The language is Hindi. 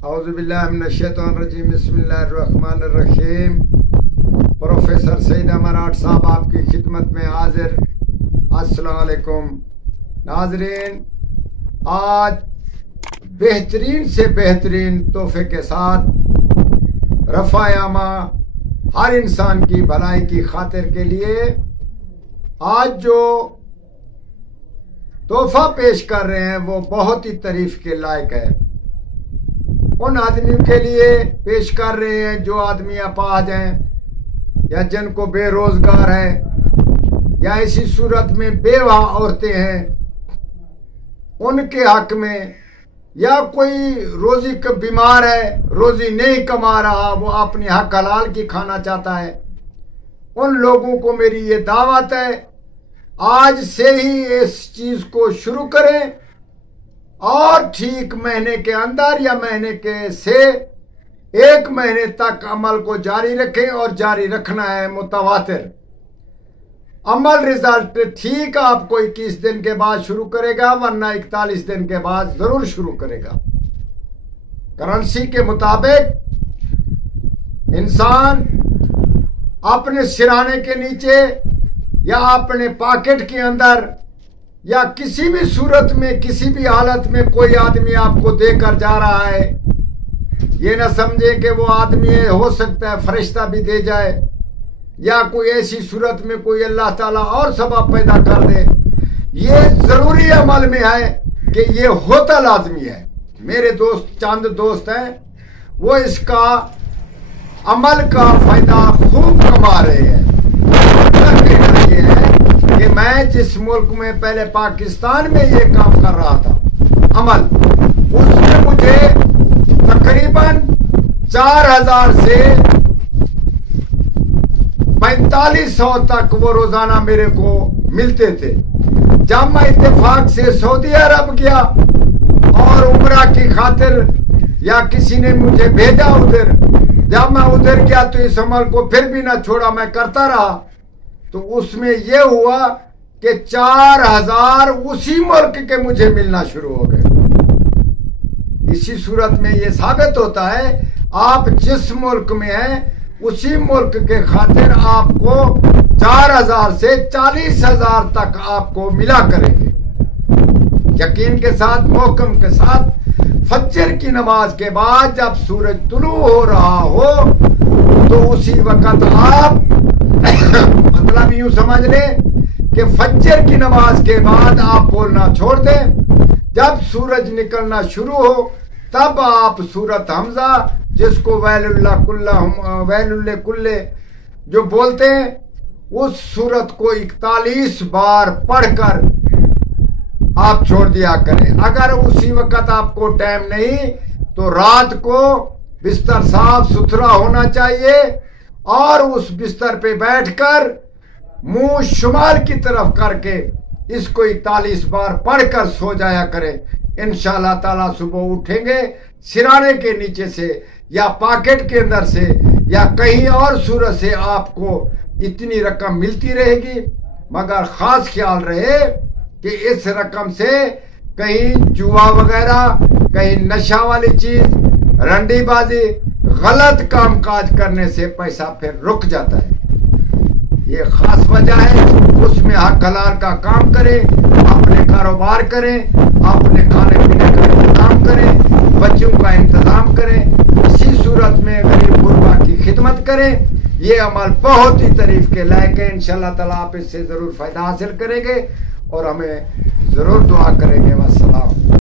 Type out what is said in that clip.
औज़ुबिल्लाहिमिनश्शैतानिर्रजीम बिस्मिल्लाहिर्रहमानिर्रहीम। प्रोफेसर सईद मराठ साहब आपकी खिदमत में हाजिर। अस्सलाम वालेकुम नाजरीन, आज बेहतरीन से बेहतरीन तोहफे के साथ रफ़ायामा हर इंसान की भलाई की खातिर के लिए आज जो तोहफा पेश कर रहे हैं वो बहुत ही तारीफ के लायक है। उन आदमियों के लिए पेश कर रहे हैं जो आदमी अपाहज हैं या जिनको बेरोजगार है या इसी सूरत में बेवा औरतें हैं, उनके हक में, या कोई रोजी का बीमार है, रोजी नहीं कमा रहा, वो अपनी हक हलाल की खाना चाहता है। उन लोगों को मेरी ये दावत है, आज से ही इस चीज को शुरू करें और ठीक महीने के अंदर या महीने के से 1 महीने तक अमल को जारी रखें। और जारी रखना है मुतवातिर अमल। रिजल्ट ठीक आपको 21 दिन के बाद शुरू करेगा, वरना 41 दिन के बाद जरूर शुरू करेगा। करेंसी के मुताबिक इंसान अपने सिराने के नीचे या अपने पॉकेट के अंदर या किसी भी सूरत में, किसी भी हालत में कोई आदमी आपको देकर जा रहा है, ये ना समझे कि वो आदमी हो सकता है फरिश्ता भी दे जाए या कोई ऐसी सूरत में कोई अल्लाह ताला और सबब पैदा कर दे। ये जरूरी अमल में है कि ये होता लाजमी है। मेरे दोस्त, चंद दोस्त हैं, वो इसका अमल का फायदा खूब कमा रहे हैं। कहना ये है कि मैं जिस मुल्क में, पहले पाकिस्तान में ये काम कर रहा था अमल, उसमें मुझे तकरीबन 4000 से 4500 तक वो रोजाना मेरे को मिलते थे। जब मैं इत्तेफाक से सऊदी अरब गया और उम्रा की खातिर या किसी ने मुझे भेजा उधर, जब मैं उधर गया तो इस अमल को फिर भी ना छोड़ा, मैं करता रहा। तो उसमें यह हुआ कि 4000 उसी मुल्क के मुझे मिलना शुरू हो गए। इसी सूरत में यह साबित होता है आप जिस मुल्क में हैं उसी मुल्क के खातिर आपको 4000 से 40000 तक आपको मिला करेंगे। यकीन के साथ, मोहकम के साथ, फज्र की नमाज के बाद जब सूरज तुलू हो रहा हो तो उसी वक्त आप मतलब यूं समझ लें कि फज्र की नमाज के बाद आप बोलना छोड़ दें। जब सूरज निकलना शुरू हो तब आप सूरत हमजा, जिसको वैलुल्लाह कुल्ले जो बोलते हैं, उस सूरत को 41 बार पढ़कर आप छोड़ दिया करें। अगर उसी वक्त आपको टाइम नहीं तो रात को बिस्तर साफ सुथरा होना चाहिए और उस बिस्तर पे बैठकर मुंह शुमाल की तरफ करके इसको 41 बार पढ़कर सो जाया करें। इंशाअल्लाह ताला सुबह उठेंगे, सिराने के नीचे से या पॉकेट के अंदर से या कहीं और सूरत से आपको इतनी रकम मिलती रहेगी। मगर खास ख्याल रहे कि इस रकम से कहीं जुआ वगैरह, कहीं नशा वाली चीज, रंडीबाजी, गलत काम काज करने से पैसा फिर रुक जाता है। ये खास वजह है। उसमें हक हलाल का काम करें, अपने कारोबार करें, अपने खाने पीने का इंतजाम करें, बच्चों का इंतजाम करें, इसी सूरत में गरीब गुरबा की खिदमत करें। ये अमल बहुत ही तारीफ के लायक है। इंशाअल्लाह ताला आप इससे जरूर फायदा हासिल करेंगे और हमें जरूर दुआ करेंगे। वस्सलाम।